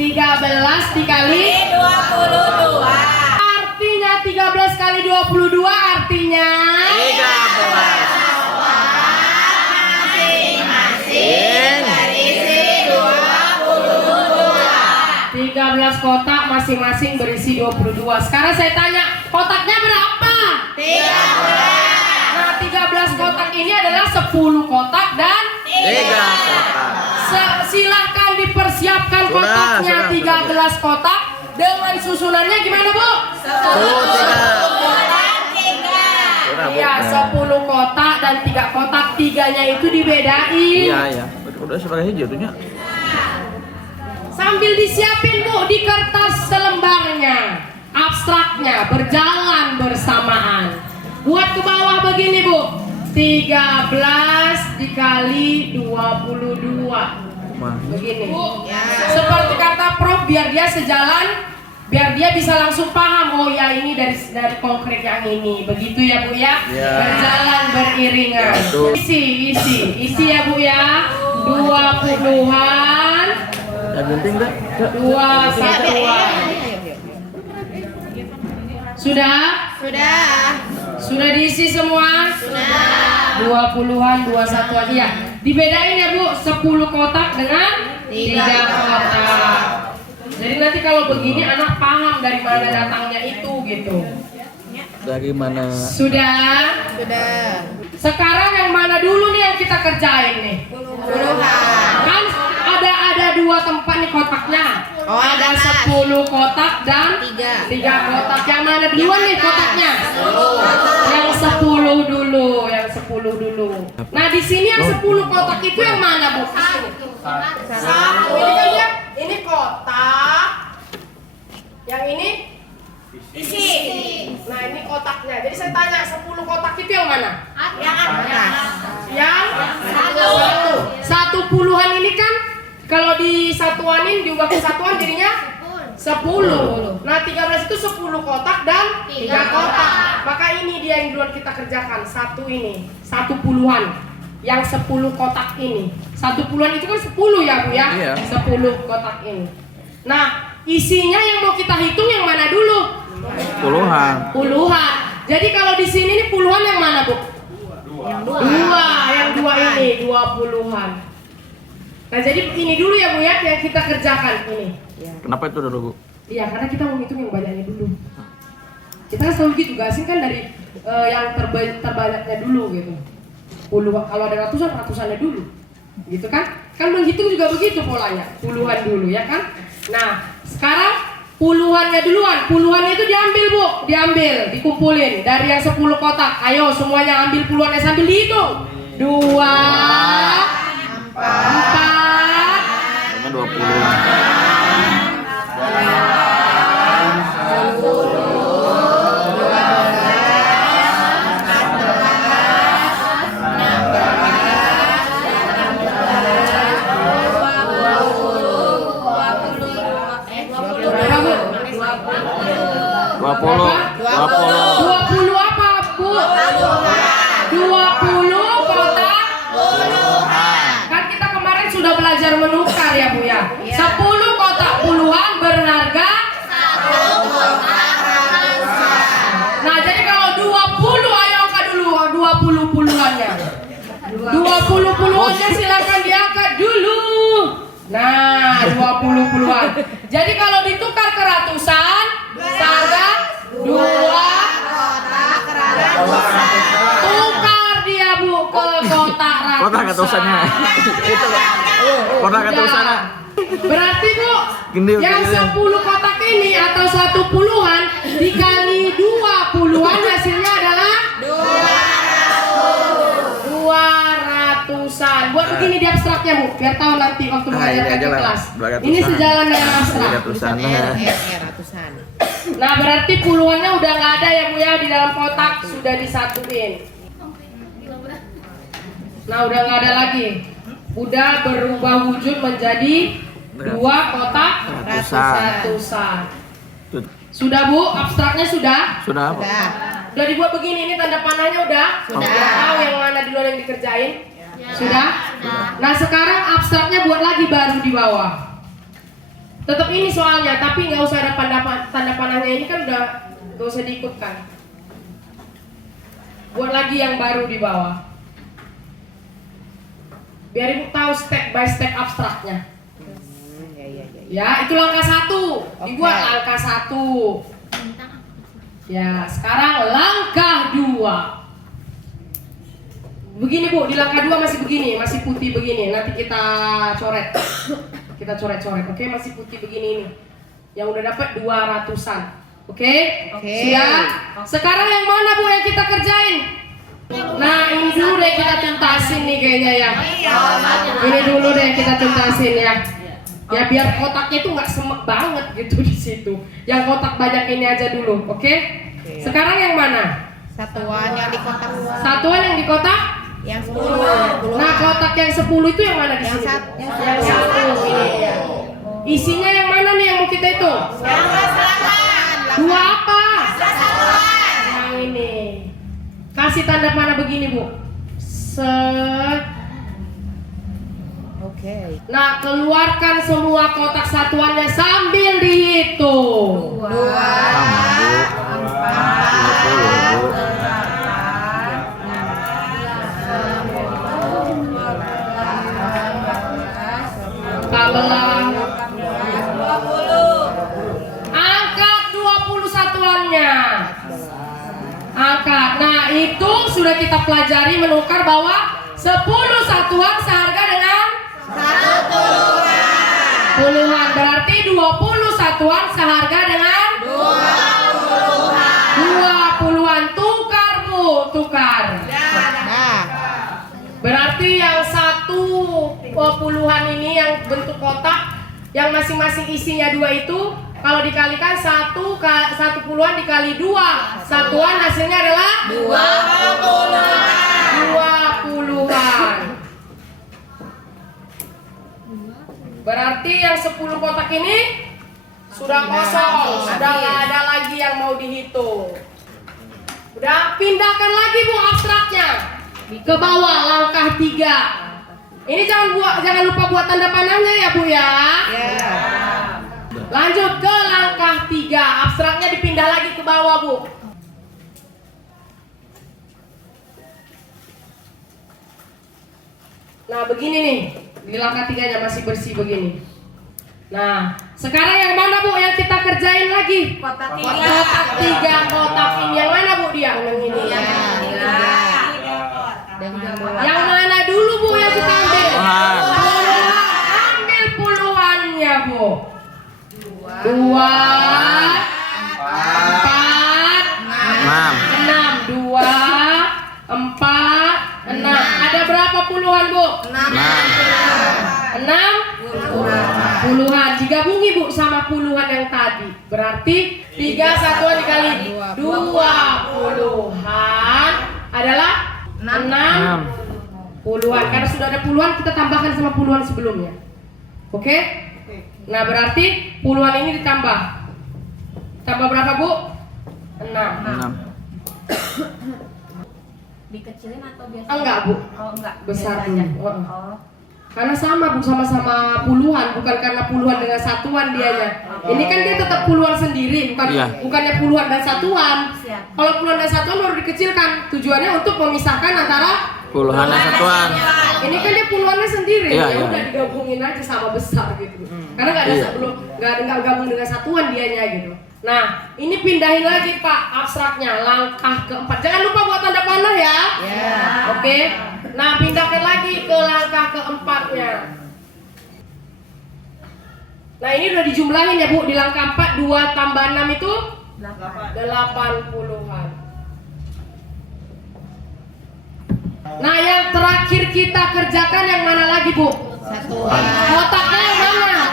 13 dikali 22. Artinya 13 kali 22 artinya 13. Masing-masing berisi 22. 13 kotak masing-masing berisi 22. Sekarang saya tanya, kotaknya berapa? 13. Nah, 13 kotak ini adalah 10 kotak dan 3 kotak. Silahkan dipersiapkan kotaknya. 13 kotak dengan susunannya gimana, Bu? 10 Iya, 10 kotak dan 3 kotak. 3-nya itu dibedain. Iya. Udah sebagai hijaunya. Sambil disiapin, Bu, di kertas selembarnya. Abstraknya berjalan bersamaan. Buat ke bawah begini, Bu. 13 dikali 22. Begini. Seperti kata Prof, biar dia sejalan, biar dia bisa langsung paham, oh ya ini dari konkret yang ini. Begitu ya, Bu ya. Berjalan beriringan. Isi ya, Bu ya. 20-an. Ya penting dah. 2 satuan. Sudah? Sudah diisi semua? Sudah. 20-an, 2 satuan. Iya. Dibedain ya, Bu, 10 kotak dengan 3 kotak. Jadi nanti kalau begini anak paham dari mana datangnya itu gitu. Dari mana? Sudah. Sekarang yang mana dulu nih yang kita kerjain nih? Kan ada 2 tempat nih kotaknya. Ada 10 kotak dan 3 kotak. Yang mana duluan nih kotaknya? Yang 10 dulu, Nah, di sini yang 10 kotak itu yang mana, Bu? Satu. Ini kan ya, ini kotak. Yang ini isi. Nah, ini kotaknya. Jadi saya tanya, 10 kotak itu yang mana? Yang satu puluhan ini kan kalau disatuanin diubah ke satuan jadinya 10. Nah, 13 itu 10 kotak dan 3 kotak. Maka ini dia yang duluan kita kerjakan. Satu ini, 1 puluhan. Yang 10 kotak ini. 1 puluhan itu kan 10 ya, Bu ya? Iya. 10 kotak ini. Nah, isinya yang mau kita hitung yang mana dulu? Puluhan. Jadi kalau di sini nih puluhan yang mana, Bu? Yang dua ini 20-an. Nah, jadi ini dulu ya, Bu ya, yang kita kerjakan ini. Kenapa itu dulu, Bu? Iya, karena kita mau hitung yang banyaknya dulu. Kita kan selalu gitu, gasin kan dari yang terbanyaknya dulu gitu. Kalau ada ratusannya dulu. Gitu kan? Kan menghitung juga begitu polanya. Puluhan dulu ya kan? Nah, sekarang puluhannya duluan. Puluhannya itu diambil, Bu. Dikumpulin dari yang 10 kotak. Ayo semuanya ambil puluhannya sambil dihitung. 2 4 20. 20 apa, Bu? 20 kotak puluhan. Kan kita kemarin sudah belajar menukar ya, Bu ya. 10 kotak puluhan berharga 1 kotak ratusan. Nah, jadi kalau 20, ayo angkat dulu 20 puluhannya. 20 puluhannya silakan diangkat dulu. Nah, 20 puluhan. Jadi kalau ditukar ke ratusan, seharga 2 kotak ratusan. Tukar dia, Bu, ke kotak ratusan. Kotak ratusannya. Kotak ratusannya. Berarti, Bu, Gendil, yang gendil. 10 kotak ini atau 1 puluhan dikali 2 puluhan hasilnya adalah 200-an. Buat begini di abstraknya, Bu, biar tahu nanti waktu mengajarkan di kelas. Ini sejalan dengan abstrak. Ratusan. Nah, berarti puluhannya udah nggak ada ya, Bu ya, di dalam kotak sudah disatuin. Nah, udah nggak ada lagi. Udah berubah wujud menjadi 2 kotak ratusan. Sudah, Bu, abstraknya sudah? Sudah, Bu. Udah dibuat begini, ini tanda panahnya udah? Sudah. Tahu yang mana dulu yang dikerjain? Sudah? Nah, sekarang abstraknya buat lagi baru di bawah. Tetap ini soalnya, tapi nggak usah ada tanda panahnya ini kan udah nggak usah diikutkan. Buat lagi yang baru di bawah. Biar ibu tahu step by step abstraknya. Ya, itu langkah 1. Dibuat langkah 1. Ya, sekarang langkah 2. Begini Bu, di langkah 2 masih begini, masih putih begini. Nanti kita coret. Kita coret-coret, oke? Masih putih begini ini. Yang udah dapat 200-an. Oke? Sudah? Sekarang yang mana Bu yang kita kerjain? Nah, ini dulu deh kita tuntasin nih kayaknya ya. Ini dulu deh kita tuntasin ya. Ya biar kotaknya itu nggak semek banget gitu di situ. Yang kotak banyak ini aja dulu, oke? Sekarang yang mana? Satuan yang di kotak. Satuan yang di kotak? Yang 10. Nah, kotak yang 10 itu yang mana di sini? Yang 1 ini ya. Isinya yang mana nih yang mau kita hitung? Yang kesalahan. 2 apa? Kesalahan. Yang ini. Kasih tanda panah begini Bu. Set. Oke. Nah, keluarkan semua kotak satuannya sambil dihitung. 2, 4, angkat 20 satuannya. Angkat. Nah, itu sudah kita pelajari menukar bahwa 10 satuan seharga dengan 1 puluhan. Berarti 20 satuan seharga dengan 20-an. Tukar Bu, tukar. Nah, Berarti yang 1/10-an ini yang bentuk kotak, yang masing-masing isinya 2 itu, kalau dikalikan 1/10-an dikali 2, satuan hasilnya adalah 20-an. Berarti yang 10 kotak ini sudah kosong, sudah nggak ada lagi yang mau dihitung. Udah, pindahkan lagi Bu abstraknya ke bawah langkah 3. Ini jangan lupa buat tanda panahnya ya Bu ya. Lanjut ke langkah 3, abstraknya dipindah lagi ke bawah Bu. Nah begini nih, di langkah 3-nya masih bersih begini. Nah, sekarang yang mana Bu yang kita kerjain lagi? kotak Kotak 3, kotak ini yang mana Bu dia? Yang ini ya. Yang mana dulu Bu yang kita ambil? Ambil puluhannya Bu. 2, 4, 6, 2, 4, 6. Ada berapa puluhan Bu? 6 puluhan. Digabungi Bu sama puluhan yang tadi. Berarti 3 satuan dikali 20-an adalah 6 puluhan. Karena sudah ada puluhan, kita tambahkan sama puluhan sebelumnya. Oke? Nah berarti puluhan ini ditambah. Tambah berapa Bu? 6. Dikecilin atau biasa? Enggak Bu. Oh enggak. Besar biasa aja. dulu. Oh. Karena sama Bu, sama-sama puluhan, bukan karena puluhan dengan satuan dianya. Ini kan dia tetap puluhan sendiri, bukannya puluhan dan satuan. Siap. Kalau puluhan dan satuan baru dikecilkan, tujuannya untuk memisahkan antara Puluhan dan satuan. ini kan dia puluhannya sendiri, Iya, ya iya. udah digabungin aja sama besar gitu. Karena nggak ada Iya. nggak gabung dengan satuan dianya gitu. Nah, ini pindahin lagi Pak abstraknya, langkah keempat. Jangan lupa buat tanda panah ya. Oke. Nah, pindahkan lagi ke langkah keempatnya. Nah, ini udah dijumlahin ya Bu. Di langkah 4, 2 tambah 6 itu 80-an. Nah, yang terakhir kita kerjakan yang mana lagi Bu? Kotaknya yang mana?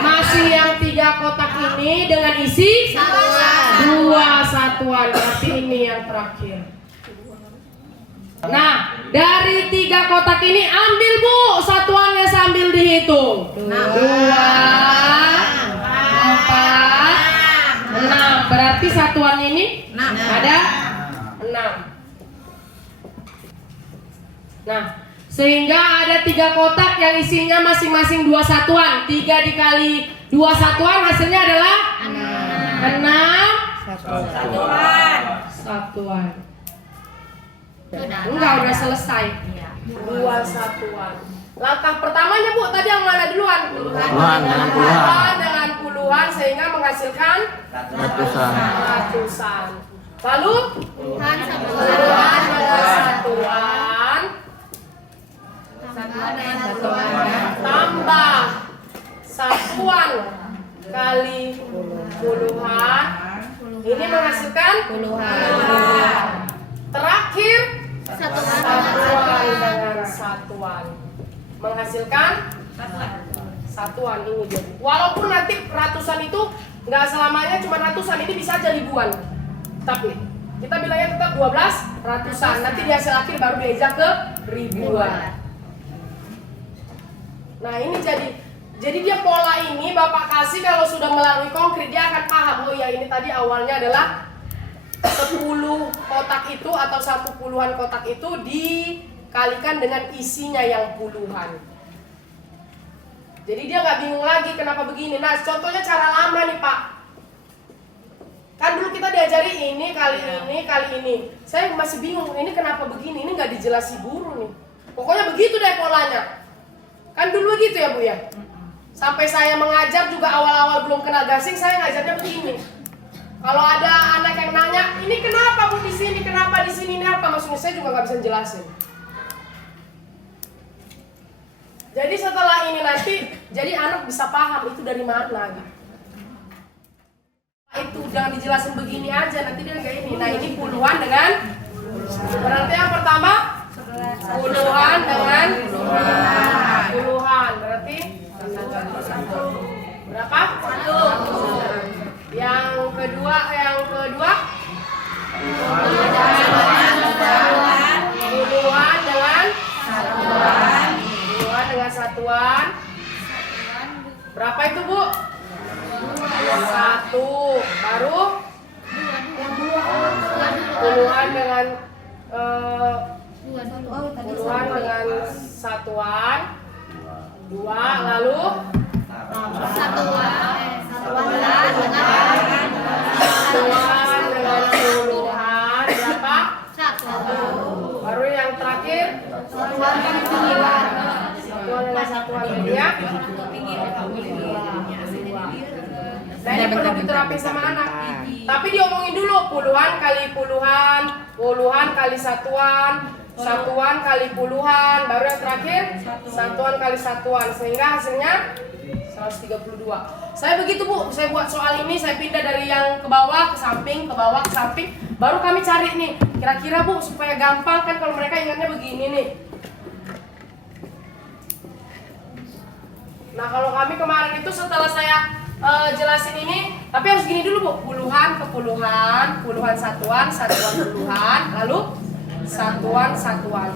Masih yang 3 kotak ini dengan isi 2 satuan. Berarti ini yang terakhir. Nah, dari 3 kotak ini ambil Bu satuannya sambil dihitung. 2, 4, 6. Berarti satuan ini ada 6. Nah, sehingga ada 3 kotak yang isinya masing-masing 2 satuan. 3 dikali 2 satuan hasilnya adalah 6 satuan. Enggak, udah selesai. 2 satuan. Langkah pertamanya Bu, tadi yang mana duluan? Puluhan dengan puluhan. Puluhan dengan puluhan sehingga menghasilkan Ratusan. Lalu Puluhan puluhan dengan satuan tambah satuan kali puluhan. Ini menghasilkan puluhan. Terakhir satuan dengan satuan menghasilkan satuan ini jadi. Walaupun nanti ratusan itu nggak selamanya cuma ratusan, ini bisa aja ribuan. Tapi kita bilangnya tetap 12 ratusan. Nanti di hasil akhir baru diajak ke ribuan. Nah ini jadi dia pola ini Bapak kasih kalau sudah melalui konkret dia akan paham. Oh ya ini tadi awalnya adalah 10 kotak itu atau 1 puluhan kotak itu dikalikan dengan isinya yang puluhan. Jadi dia nggak bingung lagi kenapa begini. Nah contohnya cara lama nih Pak. Kan dulu kita diajari ini kali ini. Saya masih bingung ini kenapa begini. Ini nggak dijelasi guru nih. Pokoknya begitu deh polanya. Kan dulu gitu ya Bu ya. Sampai saya mengajar juga awal-awal belum kenal gasing saya ngajarnya begini. Kalau ada anak yang nanya, ini kenapa Bu di sini, kenapa di sini, ini apa maksudnya, saya juga nggak bisa jelasin. Jadi setelah ini nanti, jadi anak bisa paham itu dari mana gitu. Itu jangan dijelasin begini aja, nanti dia kayak ini. Nah ini puluhan dengan, berarti yang pertama puluhan dengan puluhan, berarti berapa? 1. Yang kedua puluhan dengan satuan. Berapa itu Bu? 1. Baru puluhan dengan satuan. 2. Lalu satuan dengan puluhan. Berapa? 1. Baru yang terakhir satuan dengan satuan ya. Nah ini perlu diterapin sama anak. Tapi diomongin dulu puluhan kali puluhan, puluhan kali satuan, satuan kali puluhan, baru yang terakhir satuan kali satuan, sehingga hasilnya 132. Saya begitu Bu, saya buat soal ini, saya pindah dari yang ke bawah ke samping, ke bawah ke samping, baru kami cari nih, kira-kira Bu supaya gampang kan kalau mereka ingatnya begini nih. Nah kalau kami kemarin itu setelah saya jelasin ini, tapi harus gini dulu Bu, puluhan ke puluhan, puluhan satuan, satuan puluhan, lalu satuan satuan.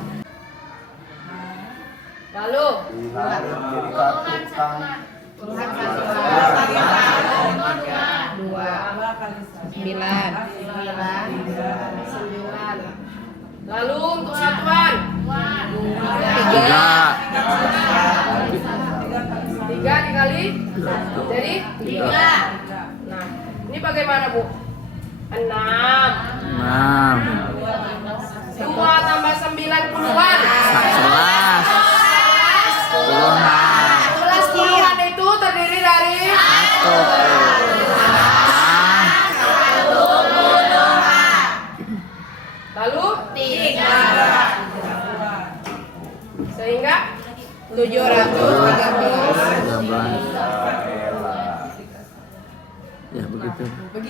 Lalu puluhan satuan. Puluhan satuan. 2 9. Lalu untuk satuan 3 dikali jadi 3. Nah, ini bagaimana Bu? 6. 2 tambah 9 puluhan. 11 puluhan itu terdiri dari 1 lalu 3 sehingga 713. Ya begitu. Begini